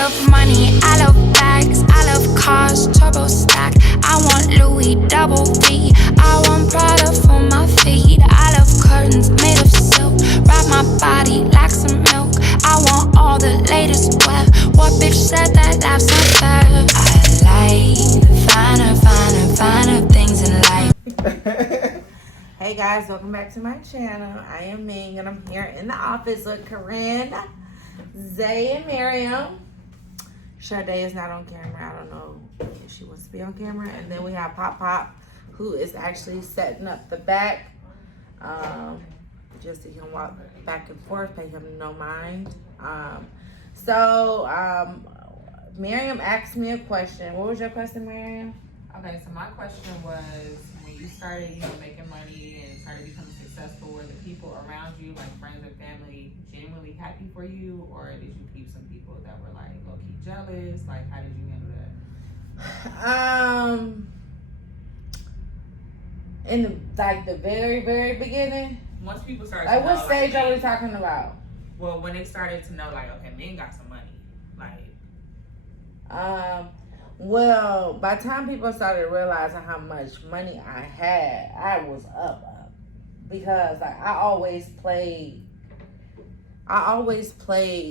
love money, I love bags, I love cars, turbo stack. I want Louis double V, I want Prada for my feet. I love curtains made of silk, wrap my body like some milk. I want all the latest wear. What bitch said that life's unfair? I like finer things in life. Hey guys, welcome back to my channel. I am Ming and I'm here in the office with Corinne, Zay, and Miriam. Sade is not on camera. I don't know if she wants to be on camera. And then we have Pop Pop, who is actually setting up the back. Just so he can walk back and forth, pay him no mind. Miriam asked me a question. What was your question, Miriam? Okay, so my question was, when you started, making money and started becoming successful, were the people around you, like friends and family, genuinely happy for you, or did you keep some people that were like low-key jealous? Like, how did you handle that? In the very, very beginning. Once people started, like, what stage are we talking about? Well, when they started to know, like, okay, men got some money, like. Well, by the time people started realizing how much money I had, I was up. Because, like, I always played,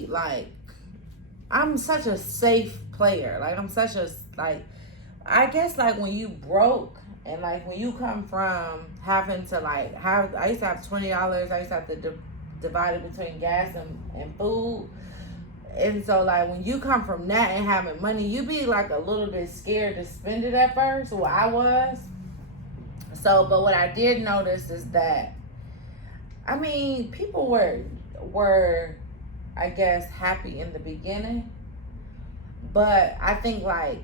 like, I'm such a safe player. Like, I'm such a, like, I guess, like, when you broke, and, like, when you come from having to, like, I used to have $20, I used to have to divide it between gas and food. And so, like, when you come from that and having money, you be, like, a little bit scared to spend it at first. Well, I was. So, but what I did notice is that, I mean, people were, I guess, happy in the beginning. But I think, like,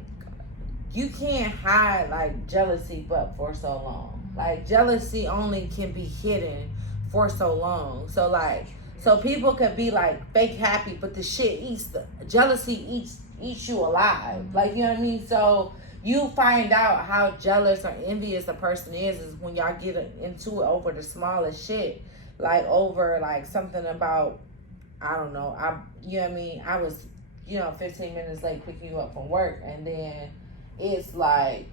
you can't hide, like, jealousy but for so long. Like, jealousy only can be hidden for so long. So, like, so people could be like fake happy, but the shit jealousy eats you alive. Like, you know what I mean? So you find out how jealous or envious a person is when y'all get into it over the smallest shit. Like over like something about, I don't know, you know what I mean? I was, 15 minutes late picking you up from work, and then it's like,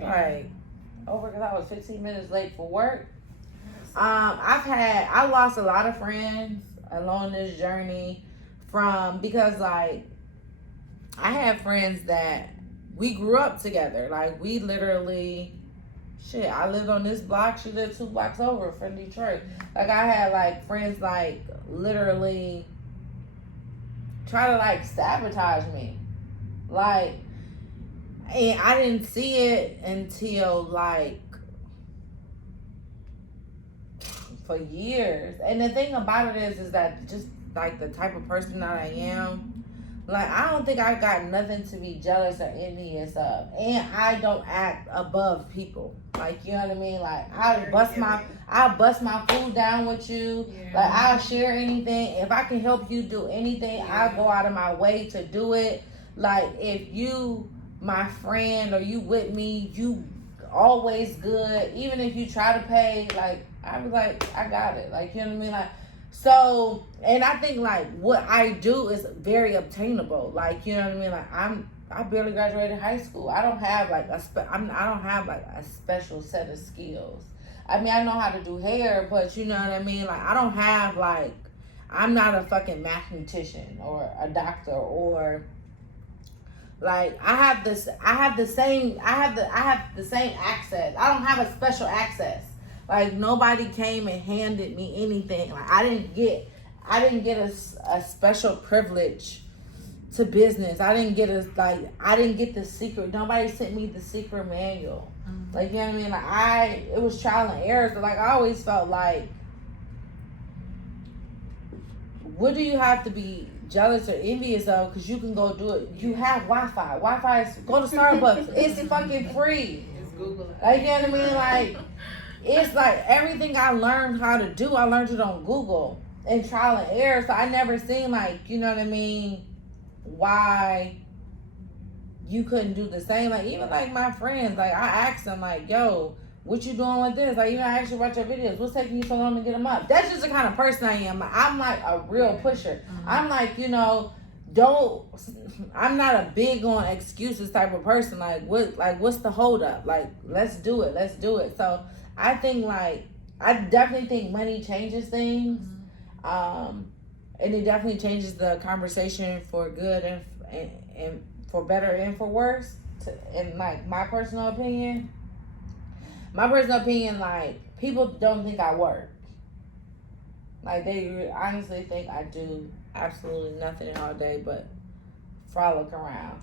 like over because I was 15 minutes late for work. I lost a lot of friends along this journey because, like, I had friends that we grew up together. Like, we literally, I lived on this block, she lived 2 blocks over from Detroit. Like, I had, like, friends, like, literally try to, like, sabotage me. Like, and I didn't see it until, like, for years. And the thing about it is that just like the type of person that I am, like, I don't think I got nothing to be jealous or envious of. And I don't act above people. Like, you know what I mean? Like, I'll bust my food down with you. Yeah. Like, I'll share anything. If I can help you do anything, I'll go out of my way to do it. Like, if you my friend or you with me, you always good. Even if you try to pay, like, I was like, I got it. Like, you know what I mean? Like, so, and I think, like, what I do is very obtainable. Like, you know what I mean? Like, I barely graduated high school. I don't have, like, I don't have, like, a special set of skills. I mean, I know how to do hair, but you know what I mean? Like, I don't have, like, I'm not a fucking mathematician or a doctor or, like, I have the same access. I don't have a special access. Like, nobody came and handed me anything. Like, I didn't get a special privilege to business. I didn't get the secret. Nobody sent me the secret manual. Mm-hmm. Like, you know what I mean? Like, it was trial and error. So, like, I always felt like, what do you have to be jealous or envious of? Because you can go do it. You have Wi-Fi. Wi-Fi is, go to Starbucks. It's fucking free. It's Google. Like, you know what I mean? Like, it's like everything I learned how to do, I learned it on Google and trial and error. So I never seen, like, you know what I mean, why you couldn't do the same. Like, even like my friends, like, I asked them, like, yo, what you doing with this? Like, you know, I asked you about your videos. What's taking you so long to get them up? That's just the kind of person I am. I'm like a real pusher. I'm like, you know, I'm not a big on excuses type of person. What's the hold up? Like, let's do it. So I think, like, I definitely think money changes things. And it definitely changes the conversation for good and for better and for worse. In like my personal opinion, like, people don't think I work. Like, they honestly think I do absolutely nothing all day but frolic around.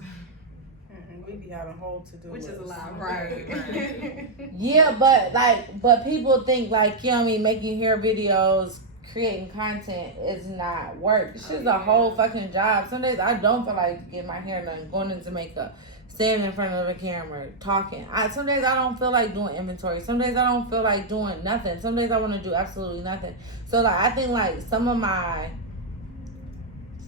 We be having whole to do, which is a lot, right? Yeah, but people think, like, you know what I mean, making hair videos, creating content is not work. It's just a whole fucking job. Some days I don't feel like getting my hair done, going into makeup, standing in front of a camera, talking. Some days I don't feel like doing inventory. Some days I don't feel like doing nothing. Some days I want to do absolutely nothing. So, like, I think, like, some of my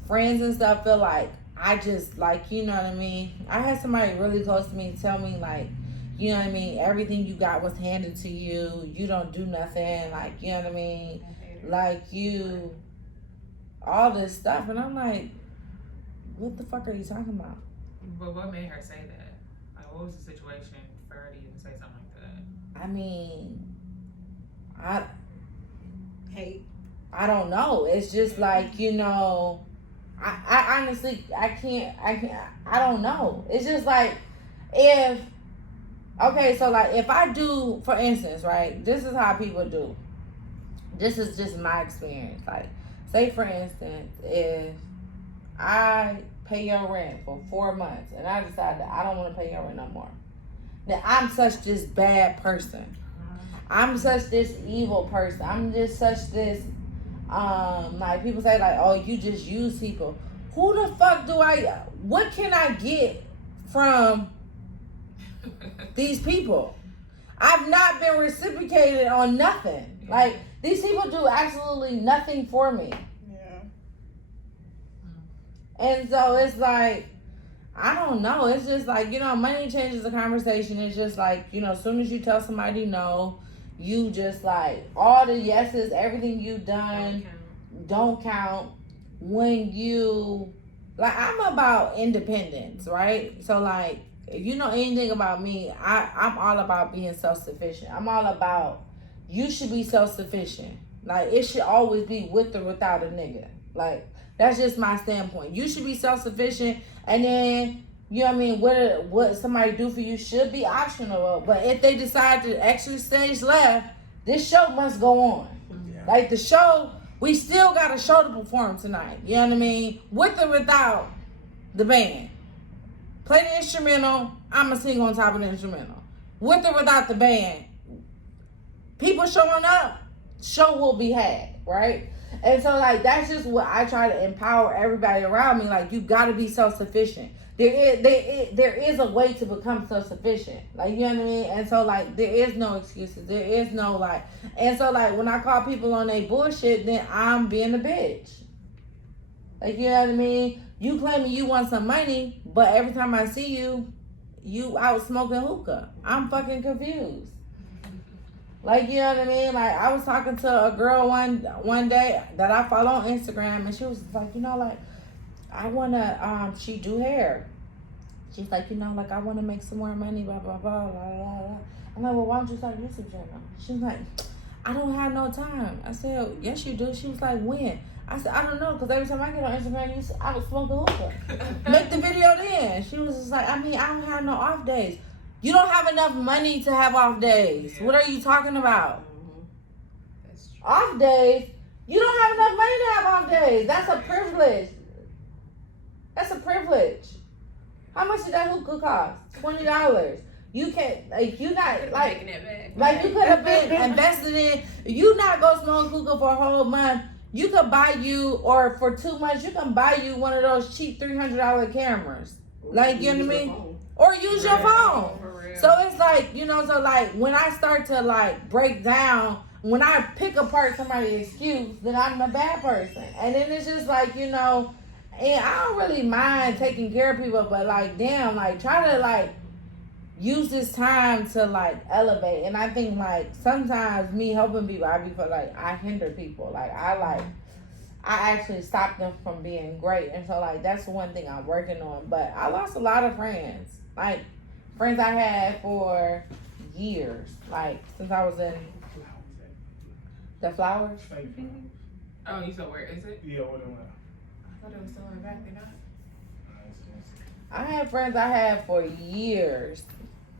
friends and stuff feel like I just, like, you know what I mean? I had somebody really close to me tell me, like, you know what I mean, everything you got was handed to you. You don't do nothing. Like, you know what I mean? Like, you, all this stuff. And I'm like, what the fuck are you talking about? But what made her say that? Like, what was the situation for her to even say something like that? I mean, I don't know. It's just like, you know, I honestly, I don't know. It's just like, so like, if I do, for instance, right, this is how people do. This is just my experience. Like, say for instance, if I pay your rent for 4 months and I decide that I don't want to pay your rent no more, then I'm such this bad person. I'm such this evil person. I'm just such this, like, people say, like, oh, you just use people. Who the fuck what can I get from these people? I've not been reciprocated on nothing. Like, these people do absolutely nothing for me. Yeah. And so it's like, I don't know. It's just like, you know, money changes the conversation. It's just like, you know, as soon as you tell somebody no, you just like, all the yeses, everything you've done don't count. When you, like, I'm about independence, right? So, like, if you know anything about me, I'm all about being self-sufficient. I'm all about, you should be self-sufficient. Like, it should always be with or without a nigga. Like, that's just my standpoint. You should be self-sufficient, and then, you know what I mean, what somebody do for you should be optional. But if they decide to extra stage left, this show must go on. Yeah. Like, the show, we still got a show to perform tonight. You know what I mean? With or without the band. Play the instrumental, I'ma sing on top of the instrumental. With or without the band, people showing up, show will be had, right? And so, like, that's just what I try to empower everybody around me. Like, you gotta be self-sufficient. There is a way to become self-sufficient. Like, you know what I mean? And so, like, there is no excuses. There is no, like, and so, like, when I call people on their bullshit, then I'm being a bitch. Like, you know what I mean? You claiming you want some money, but every time I see you, you out smoking hookah. I'm fucking confused. Like, you know what I mean? Like, I was talking to a girl one day that I follow on Instagram, and she was like, you know, like, I wanna, she do hair. She's like, you know, like, I wanna make some more money, blah, blah, blah, blah, blah, blah. I'm like, well, why don't you start a YouTube channel? She was like, I don't have no time. I said, yes, you do. She was like, when? I said, I don't know, because every time I get on Instagram, I was smoking hookah. Make the video then. She was just like, I mean, I don't have no off days. You don't have enough money to have off days. What are you talking about? That's true. Off days? You don't have enough money to have off days. That's a privilege. That's a privilege. How much did that hookah cost? $20. You can't, like, you not, like, you could have been invested in, you not go smoke hookah for a whole month. You could buy you, or for 2 months, you can buy you one of those cheap $300 cameras. Like, you know what I mean? Or use your phone. So it's like, you know, so like, when I start to, like, break down, when I pick apart somebody's excuse, then I'm a bad person. And then it's just like, you know, and I don't really mind taking care of people, but like, damn, like, try to, like, use this time to like elevate. And I think like sometimes me helping people, I be feel like I hinder people. I actually stop them from being great. And so like that's one thing I'm working on. But I lost a lot of friends. Like friends I had for years. Like since I was in the flowers. Oh, you said where is it? Yeah, what am I thought it was still in the back. They're not. I had friends I had for years.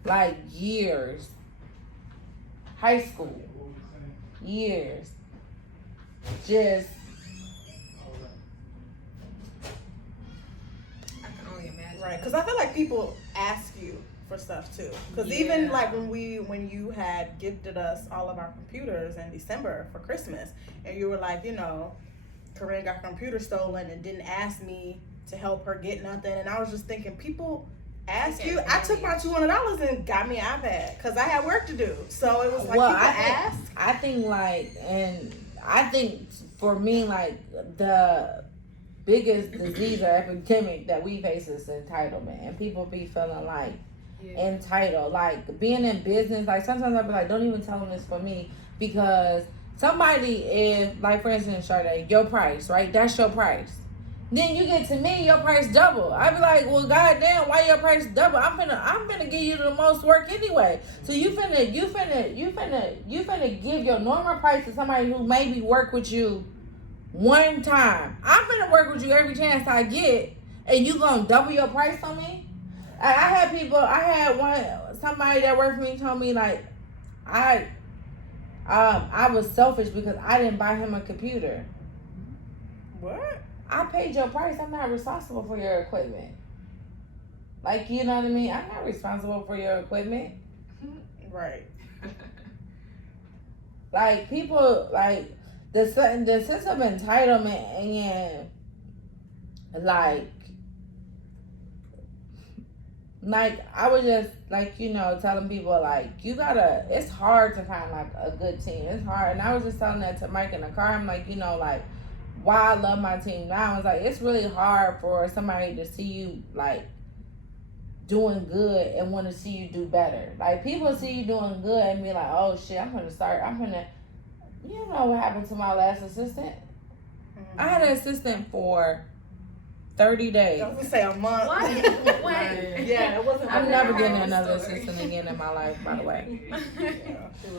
Like years. High school. Years. Just I can only imagine. Right, because I feel like people ask you for stuff too. Because even like when you had gifted us all of our computers in December for Christmas, and you were like, you know, Corinne got her computer stolen and didn't ask me to help her get nothing, and I was just thinking, people ask you. I took my $200 and got me an iPad because I had work to do. So it was like, people ask. I think like, and I think for me like the biggest disease or epidemic that we face is entitlement, and people be feeling like entitled. Like being in business, like sometimes I be like, don't even tell them this for me, because somebody, if like for instance, Sade, your price, right? That's your price. Then you get to me, your price double. I be like, well, goddamn, why your price double? I'm finna give you the most work anyway. So you finna give your normal price to somebody who maybe work with you one time. I'm finna work with you every chance I get, and you gonna double your price on me? I had somebody that worked for me told me like, I was selfish because I didn't buy him a computer. What? I paid your price. I'm not responsible for your equipment. Like, you know what I mean? I'm not responsible for your equipment. Right. Like, people, like, the sense of entitlement and, like, I was just, like, you know, telling people, like, it's hard to find, like, a good team. It's hard. And I was just telling that to Mike in the car. I'm like, you know, like, why I love my team now. I was like, it's really hard for somebody to see you like doing good and want to see you do better. Like people see you doing good and be like, oh shit, you know what happened to my last assistant? Mm-hmm. I had an assistant for 30 days. I was gonna say a month. What? Wait. Yeah, it wasn't. I'm never getting another assistant again in my life, by the way.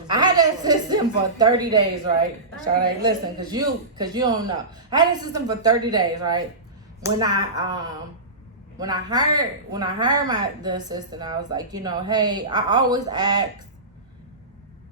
I had an assistant for 30 days, right? Sade, listen, cause you don't know. I had an assistant for 30 days, right? When I hired the assistant, I was like, you know, hey, I always ask,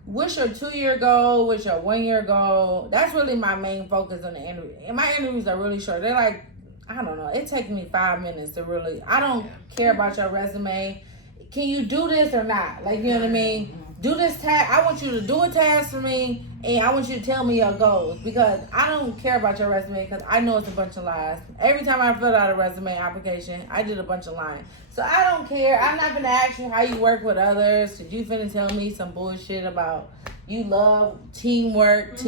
what's your 2-year goal? What's your 1-year goal? That's really my main focus on the interview. And my interviews are really short. They're like, I don't know. It takes me 5 minutes to really. I don't care about your resume. Can you do this or not? Like, you know what I mean? Do this task. I want you to do a task for me, and I want you to tell me your goals, because I don't care about your resume, because I know it's a bunch of lies. Every time I filled out a resume application, I did a bunch of lying. So I don't care. I'm not gonna ask you how you work with others, because you finna tell me some bullshit about you love teamwork,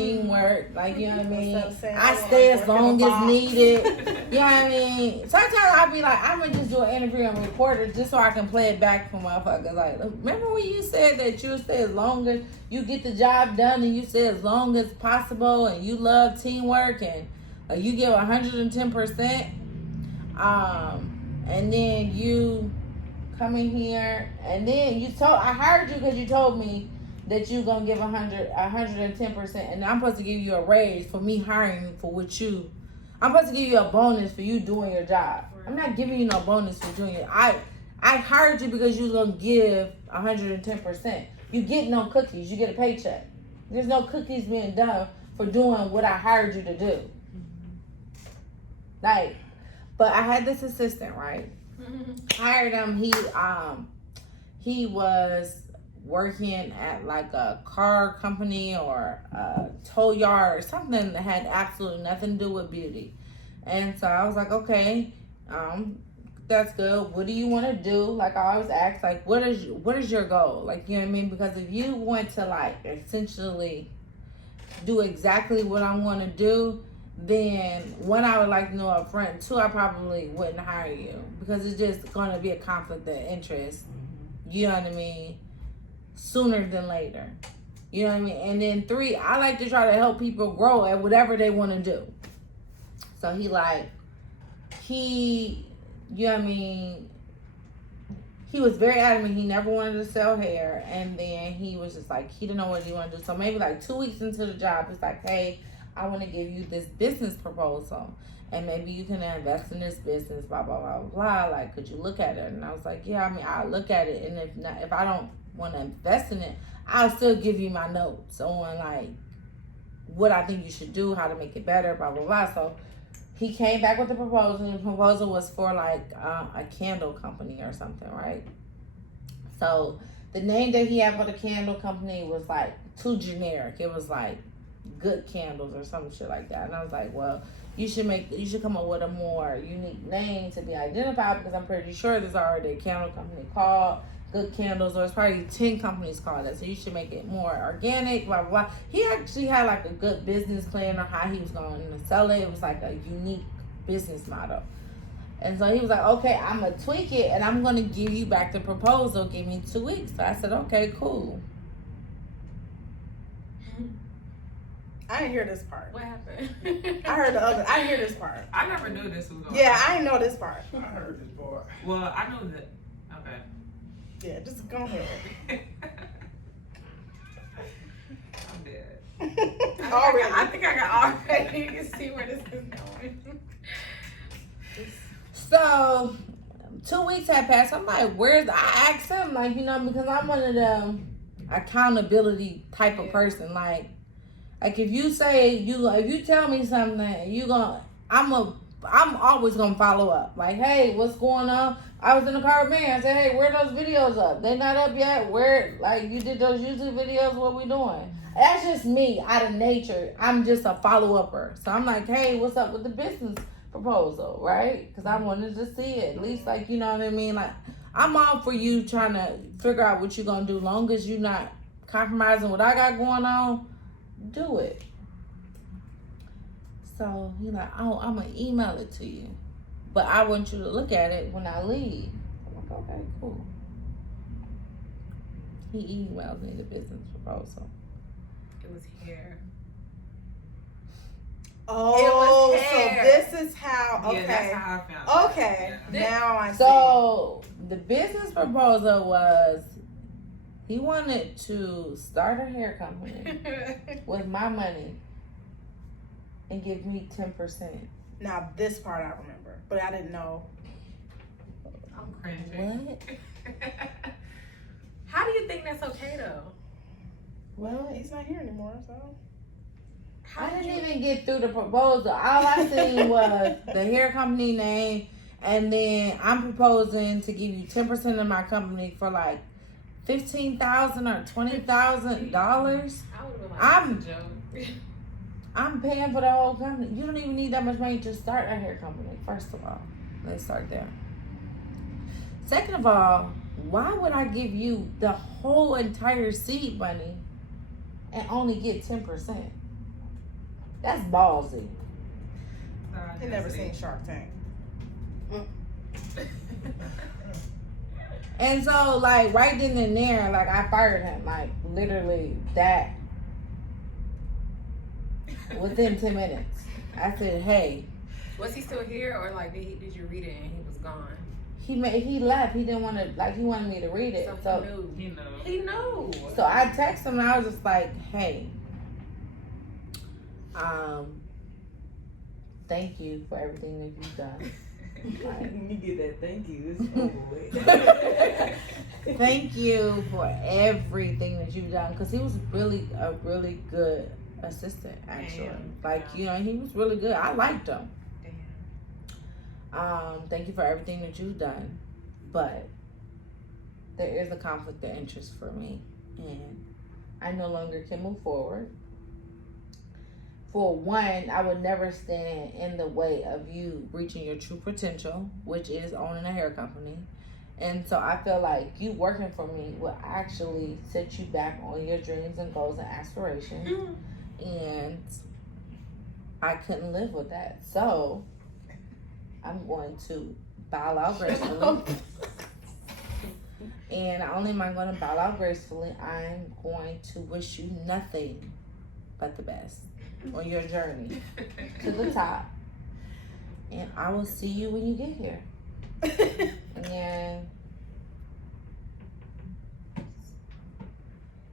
like, you know what I mean? I stay as long as needed. You know what I mean? Sometimes I'll be like, I'm gonna just do an interview and record it just so I can play it back for motherfuckers. Like, remember when you said that you stay as long as you get the job done, and you stay as long as possible, and you love teamwork, and you give 110%, and then you come in here, and then I hired you because you told me that you gonna give 110%, and I'm supposed to give you a raise for me hiring you for I'm supposed to give you a bonus for you doing your job. I'm not giving you no bonus for doing it. I hired you because you was gonna give 110%. You get no cookies, you get a paycheck. There's no cookies being done for doing what I hired you to do. Like, but I had this assistant, right? Hired him, he was working at like a car company or a tow yard or something that had absolutely nothing to do with beauty. And so I was like, okay, that's good. What do you want to do? Like I always ask, like, what is your goal? Like, you know what I mean? Because if you want to like essentially do exactly what I want to do, then one, I would like to know up front. Two, I probably wouldn't hire you, because it's just going to be a conflict of interest. You know what I mean? Sooner than later. You know what I mean? And then 3, I like to try to help people grow at whatever they want to do. So you know what I mean? He was very adamant he never wanted to sell hair, and then he was just like, he didn't know what he wanted to do. So maybe like 2 weeks into the job, it's like, hey, I want to give you this business proposal, and maybe you can invest in this business, blah, blah, blah, blah. Like, could you look at it? And I was like, yeah, I mean, I'll look at it, and if I don't want to invest in it, I'll still give you my notes on like what I think you should do, how to make it better, blah, blah, blah. So he came back with the proposal, and the proposal was for like a candle company or something, right? So the name that he had for the candle company was like too generic. It was like Good Candles or some shit like that. And I was like, well, you should come up with a more unique name to be identified, because I'm pretty sure there's already a candle company called Good Candles, or it's probably 10 companies called that. So you should make it more organic, blah, blah, blah. He actually had like a good business plan on how he was going to sell it. It was like a unique business model. And so he was like, okay, I'm going to tweak it, and I'm going to give you back the proposal. Give me 2 weeks. So I said, okay, cool. I didn't hear this part. What happened? I didn't hear this part. I never knew this was going on. Yeah, I didn't know this part. I heard this part. Well, I know that. Okay. Yeah, just go ahead. I'm dead. Already. I think I got already. You can see where this is going. So 2 weeks had passed. I'm like, I asked him, like, you know, because I'm one of them accountability type of person. Like if you say if you tell me something, I'm always gonna follow up. Like, hey, what's going on? I was in the car with me. I said, hey, where are those videos up? They not up yet? Where, like, you did those YouTube videos? What we doing? That's just me out of nature. I'm just a follow-upper. So I'm like, hey, what's up with the business proposal, right? Because I wanted to see it. At least, like, you know what I mean? Like, I'm all for you trying to figure out what you're going to do. Long as you're not compromising what I got going on, do it. So he's like, oh, I'm going to email it to you, but I want you to look at it when I leave. I'm like, okay, cool. He emailed me the business proposal. It was hair. Oh, It was so hair. this is how, okay. Yeah, that's how I found it. Okay, Yeah. now I see. So the business proposal was, he wanted to start a hair company with my money and give me 10%. Now this part I remember, but I didn't know. I'm cringing. What? How do you think that's okay though? Well, he's not here anymore, so. I didn't even get through the proposal. All I seen was the hair company name, and then I'm proposing to give you 10% of my company for like $15,000 or $20,000. I would have been like, I'm- that's a joke. I'm paying for the whole company. You don't even need that much money to start a hair company. First of all, let's start there. Second of all, why would I give you the whole entire seed money and only get 10%? That's ballsy. Sorry, He never Jesse. seen Shark Tank. And so, like, right then and there, like, I fired him. Like, literally that. Within 10 minutes. I said, hey. Was he still here, or like did you read it and he was gone? He left. He didn't want to, like, he wanted me to read it. So So he knew. He knew. So I texted him and I was just like, hey, thank you for everything that you've done. When you get that thank you, it's over with. Thank you for everything that you've done. Because he was a really good assistant, actually. Damn. Like, you know, he was really good. I liked him. Damn. Thank you for everything that you've done. But there is a conflict of interest for me. And I no longer can move forward. For one, I would never stand in the way of you reaching your true potential, which is owning a hair company. And so I feel like you working for me will actually set you back on your dreams and goals and aspirations. And I couldn't live with that. So I'm going to bow out gracefully. And not only am I going to bow out gracefully, I'm going to wish you nothing but the best on your journey to the top. And I will see you when you get here. And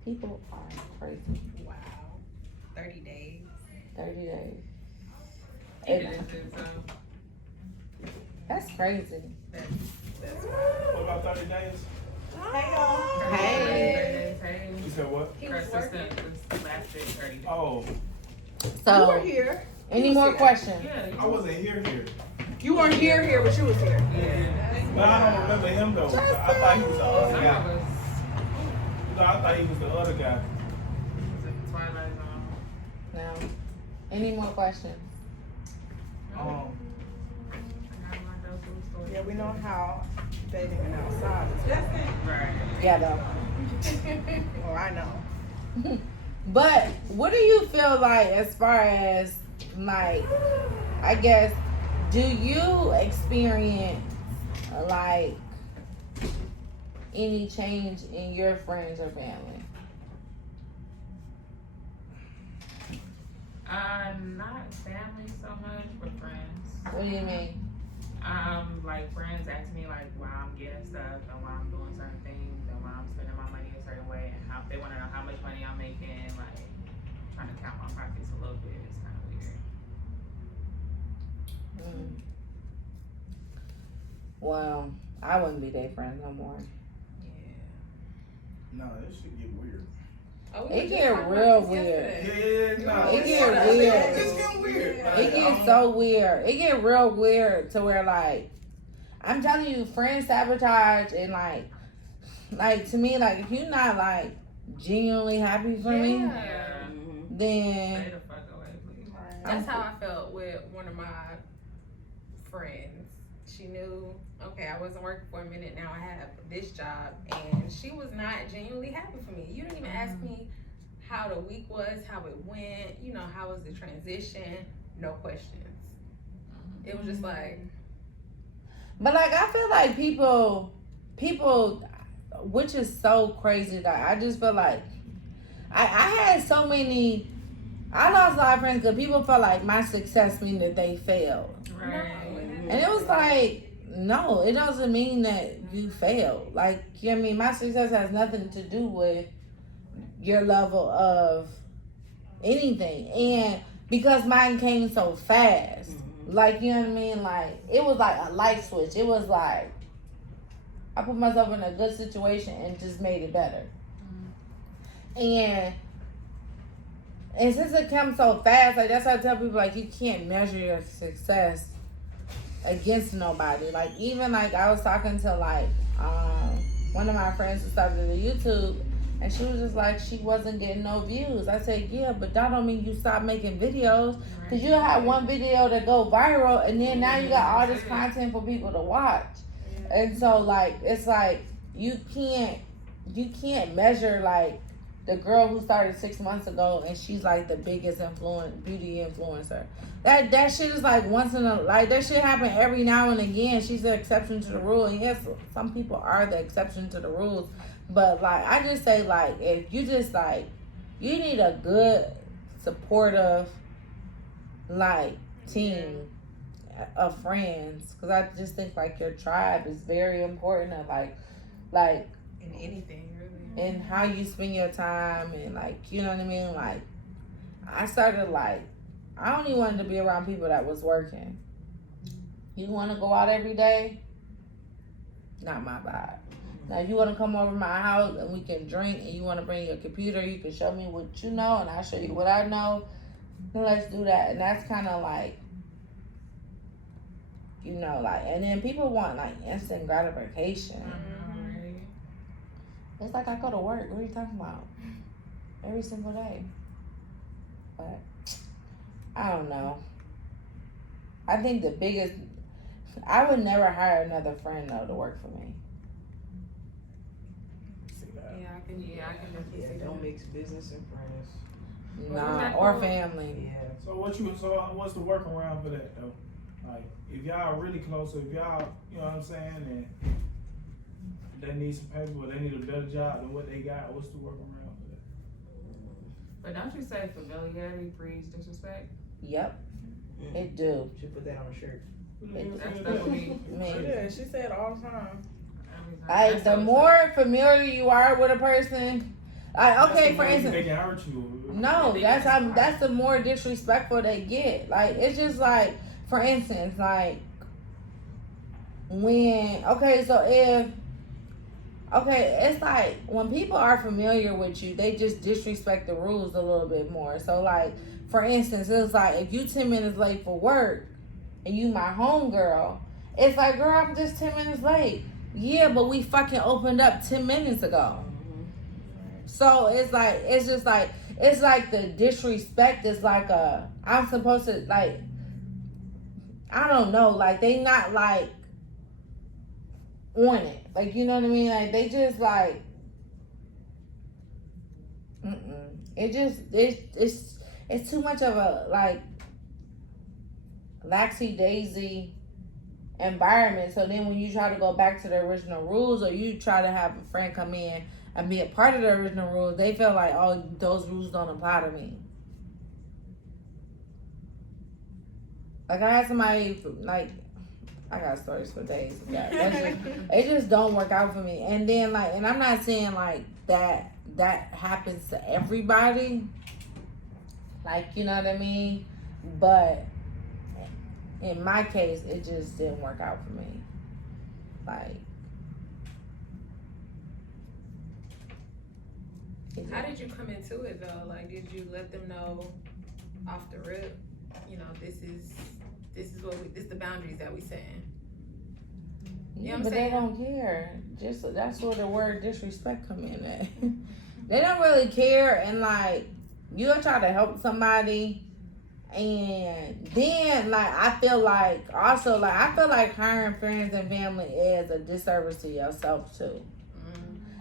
people are crazy. Wow. 30 days. 30 days. It And is, that's crazy. What about 30 days? Hey. You said what? He was Persistent working. lasted 30 days. Oh, You were So, here. any more questions? Yeah, I wasn't here. You weren't here, but you was here. yeah. But I don't remember him though. I thought he was the other Some of guy. us No, I thought he was the other guy. was in Twilight Zone. No. Any more questions? I got my go-to story. Yeah, we know how dating and outside is. Right. Yeah, though. Oh, I know. But what do you feel like as far as like, I guess, do you experience like any change in your friends or family? Not family so much, but friends. What do you mean? Like friends ask me like why I'm getting stuff and why I'm doing certain things and why I'm spending my money a certain way and how they want to know how much money I'm making. Like trying to count my pockets a little bit. It's kind of weird. Well, I wouldn't be their friend no more. No, this shit get weird. Oh, It get real weird. Yeah, no. It get weird. It's getting weird. It gets so weird. It get real weird to where like, I'm telling you, friend sabotage and like to me, like if you're not like genuinely happy for me, Yeah. then Stay the fuck away, please. That's how I felt with one of my friends. She knew, okay, I wasn't working for a minute, now I have this job, and she was not genuinely happy for me. You didn't even ask me how the week was, how it went, you know, how was the transition, no questions. It was just like, but like I feel like people, which is so crazy that I just feel like I had so many. I lost a lot of friends because people felt like my success mean that they failed. Right. And it was like, no, it doesn't mean that you failed. Like, you know what I mean? My success has nothing to do with your level of anything. And because mine came so fast, like, you know what I mean? Like, it was like a light switch. It was like, I put myself in a good situation and just made it better. And since it comes so fast, like, that's why I tell people, like, you can't measure your success against nobody. Like even like I was talking to like one of my friends who started a YouTube and she was just like she wasn't getting no views. I said yeah, but that don't mean you stop making videos because you have one video that go viral and then now you got all this content for people to watch. And so like it's like you can't measure like the girl who started 6 months ago and she's like the biggest beauty influencer. That shit is like once in a like that shit happen every now and again. She's the exception to the rule. And yes, some people are the exception to the rules. But like I just say like if you just like you need a good supportive like team of friends because I just think like your tribe is very important and like in anything, really. and how you spend your time and like you know what I mean. Like I started like I only wanted to be around people that was working. You want to go out every day? Not my vibe. Now, if you want to come over to my house and we can drink and you want to bring your computer, you can show me what you know and I'll show you what I know. Then let's do that. And that's kind of like, you know, like, and then people want like instant gratification. It's like I go to work. What are you talking about? Every single day. But I don't know. I think the biggest, I would never hire another friend though to work for me. Yeah, I can definitely see that. Don't mix business and friends. Nah, or family. Yeah. So what's the workaround for that though? Like if y'all are really close, if y'all, you know what I'm saying, and they need some paper, or they need a better job than what they got. What's the workaround for that? But don't you say familiarity breeds disrespect? Yep, it do. Should put that on a shirt. That's what me. Yeah, she said all the time. Like, the more familiar you are with a person, like, okay, for instance, they can hurt you. no, that's the more disrespectful they get. Like, it's just like, for instance, like, it's like when people are familiar with you, they just disrespect the rules a little bit more. So, like, for instance, it's like if you 10 minutes late for work and you my homegirl, it's like, girl, I'm just 10 minutes late. Yeah, but we fucking opened up 10 minutes ago. So it's like, it's just like, it's like the disrespect is like I'm supposed to, like, I don't know, like, they not like on it. Like, you know what I mean? Like, they just like, it's too much of a, like, laxy-daisy environment. So then when you try to go back to the original rules, or you try to have a friend come in and be a part of the original rules, they feel like, oh, those rules don't apply to me. Like, I had somebody, like, I got stories for days. It just don't work out for me. And then, like, and I'm not saying like that happens to everybody, like, you know what I mean, but in my case, it just didn't work out for me. Like, How did you come into it though? Like, did you let them know off the rip? You know, this is the boundaries that we setting. You know what I'm but saying? they don't care. Just that's where the word disrespect come in at. They don't really care, and like, you'll try to help somebody, and then like I feel like hiring friends and family is a disservice to yourself too.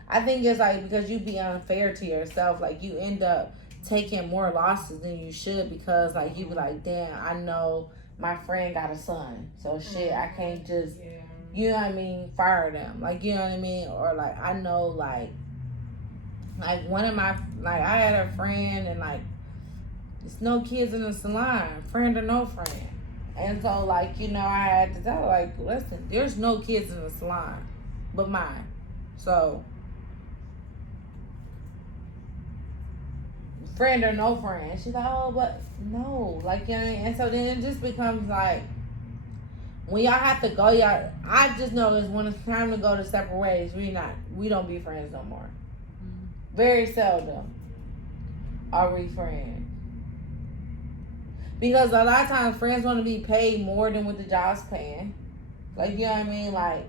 I think it's like, because you be unfair to yourself, like you end up taking more losses than you should, because like you be like, damn, I know my friend got a son, so shit, I can't just, you know what I mean, fire them, like, you know what I mean, or like, I know, like one of my, like, I had a friend, and like, there's no kids in the salon, friend or no friend, and so like, you know, I had to tell her, like, listen, there's no kids in the salon but mine, so friend or no friend. She's like, oh, but no, like, you know, and so then it just becomes like, when y'all have to go, I just noticed when it's time to go to separate ways, we don't be friends no more. Very seldom are we friends, because a lot of times friends want to be paid more than what the job's paying. Like, you know what I mean? Like,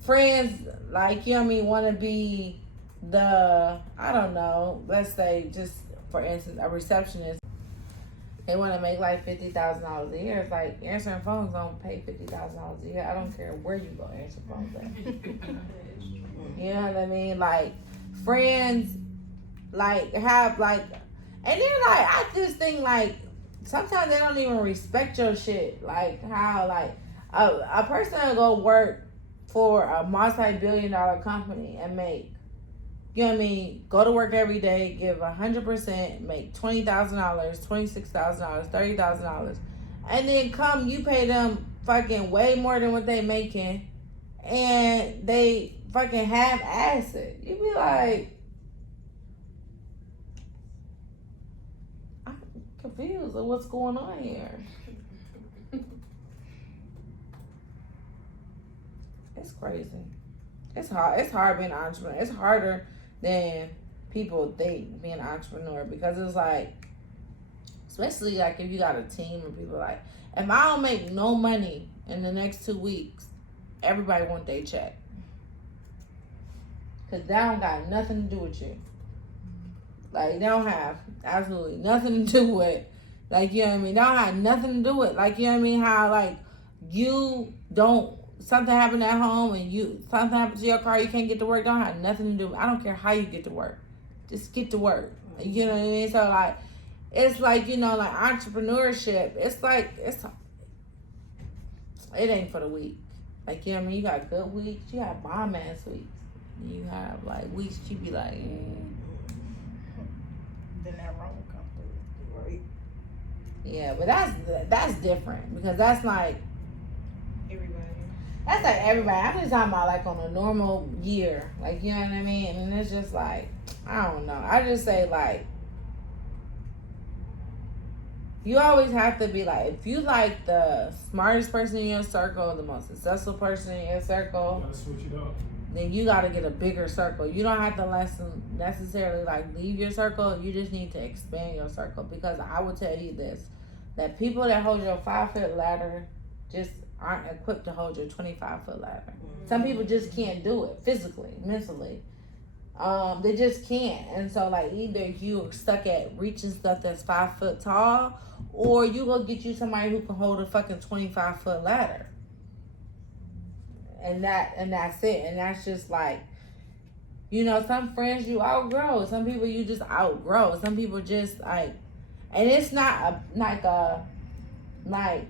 friends, like, you know what I mean, want to be the, I don't know, let's say, just for instance, a receptionist. They want to make like $50,000 a year. It's like, answering phones don't pay $50,000 a year. I don't care where you go answer phones at. You know what I mean? Like, friends, like, have like, and then like, I just think like, sometimes they don't even respect your shit. Like, how like a person will go work for a multi-billion-dollar company and make, you know what I mean, go to work every day, give 100%, make $20,000, $26,000, $30,000, and then come, you pay them fucking way more than what they making, and they fucking half-ass it. You be like, I'm confused of what's going on here. It's crazy. It's hard. It's hard being an entrepreneur. It's harder than people think being an entrepreneur, because it's like, especially like if you got a team and people like, if I don't make no money in the next 2 weeks, everybody want their check, because they don't got nothing to do with you. Like, they don't have absolutely nothing to do with, like, you know what I mean, they don't have nothing to do with, like, you know what I mean, how like you don't, something happened at home and something happened to your car, you can't get to work, don't have nothing to do. I don't care how you get to work. Just get to work. You know what I mean? So like, it's like, you know, like entrepreneurship, it's like, it ain't for the weak. Like, you know what I mean? You got good weeks, you got bomb ass weeks. You have like weeks you be like, Then that wrong will come through, right? yeah, but that's different because that's like everybody. I'm just talking about like on a normal year, like, you know what I mean? And it's just like, I don't know. I just say like, you always have to be like, if you like the smartest person in your circle, the most successful person in your circle, You gotta switch it up. then you got to get a bigger circle. You don't have to necessarily like leave your circle. You just need to expand your circle, because I will tell you this, that people that hold your 5-foot ladder just aren't equipped to hold your 25-foot ladder. Some people just can't do it physically, mentally. They just can't. And so like, either you're stuck at reaching stuff that's 5 foot tall, or you go get you somebody who can hold a fucking 25-foot ladder. And that's it. And that's just like, you know, some friends you outgrow, some people you just outgrow, some people just like, and it's not like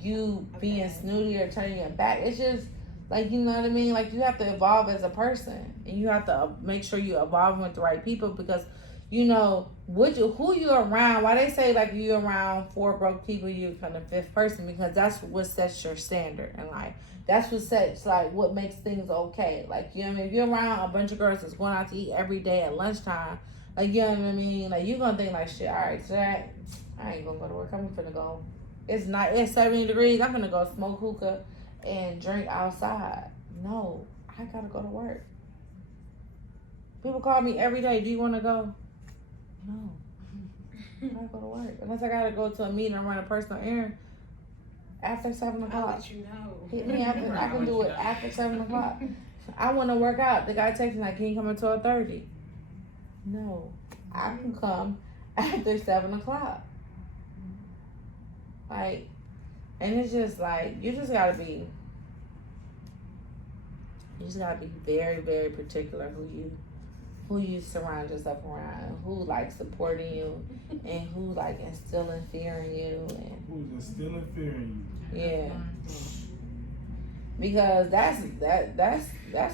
you being snooty or turning your back. It's just like, you know what I mean? Like, you have to evolve as a person, and you have to make sure you evolve with the right people, because you know who you're around. Why they say like you're around 4 broke people, you become the 5th person, because that's what sets your standard in life. That's what sets like what makes things okay. Like, you know what I mean? If you're around a bunch of girls that's going out to eat every day at lunchtime, like, you know what I mean? Like, you're gonna think like, shit, all right, today I ain't gonna go to work. I'm finna go. It's 70 degrees. I'm gonna go smoke hookah and drink outside. No, I gotta go to work. People call me every day, do you wanna go? No. I gotta go to work. Unless I gotta go to a meeting and run a personal errand after 7 I'll o'clock. let you know. Hit me after, I can do it after 7 o'clock. I wanna work out. The guy texted me like, can you come at 12:30? No. I can come after 7 o'clock. Like, and it's just like, you just gotta be very, very particular who you surround yourself around, who like supporting you, and who like instilling fear in you, and Who's instilling fear in you? yeah, because that's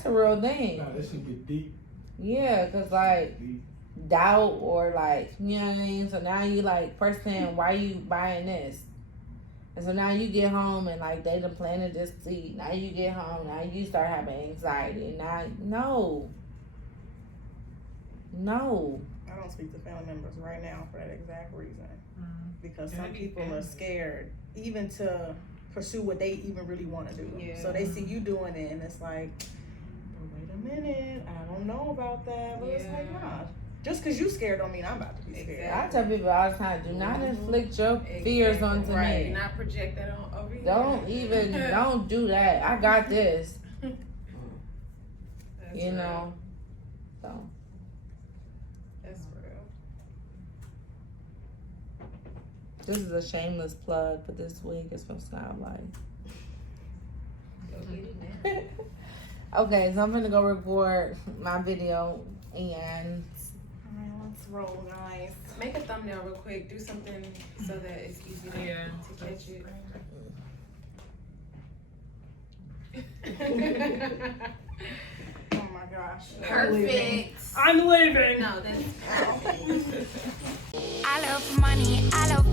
a real thing. Nah, this should get deep. Yeah, cause like Deep. doubt, or like, you know what I mean. So now you like, first thing, why you buying this? And so now you get home and like they done planted this seed. Now you get home, now you start having anxiety. Now, no. I don't speak to family members right now for that exact reason. Because Yeah, some people are scared even to pursue what they even really want to do. Yeah. So they see you doing it and it's like, but wait a minute, I don't know about that. But it's like, Yeah. nah. Just because you scared don't mean I'm about to be scared. Exactly. I tell people all the time, do not inflict your fears onto Right. me. Not project that on over here. Don't do that. I got this. That's You real. know. So That's real. this is a shameless plug for this week. It's from Snobmobb. Go get it now. Okay, so I'm gonna go record my video, and Alright, let's roll, guys. Make a thumbnail real quick. Do something so that it's easy to catch it. Oh my gosh. Perfect. I'm leaving. No, that's I love money, I love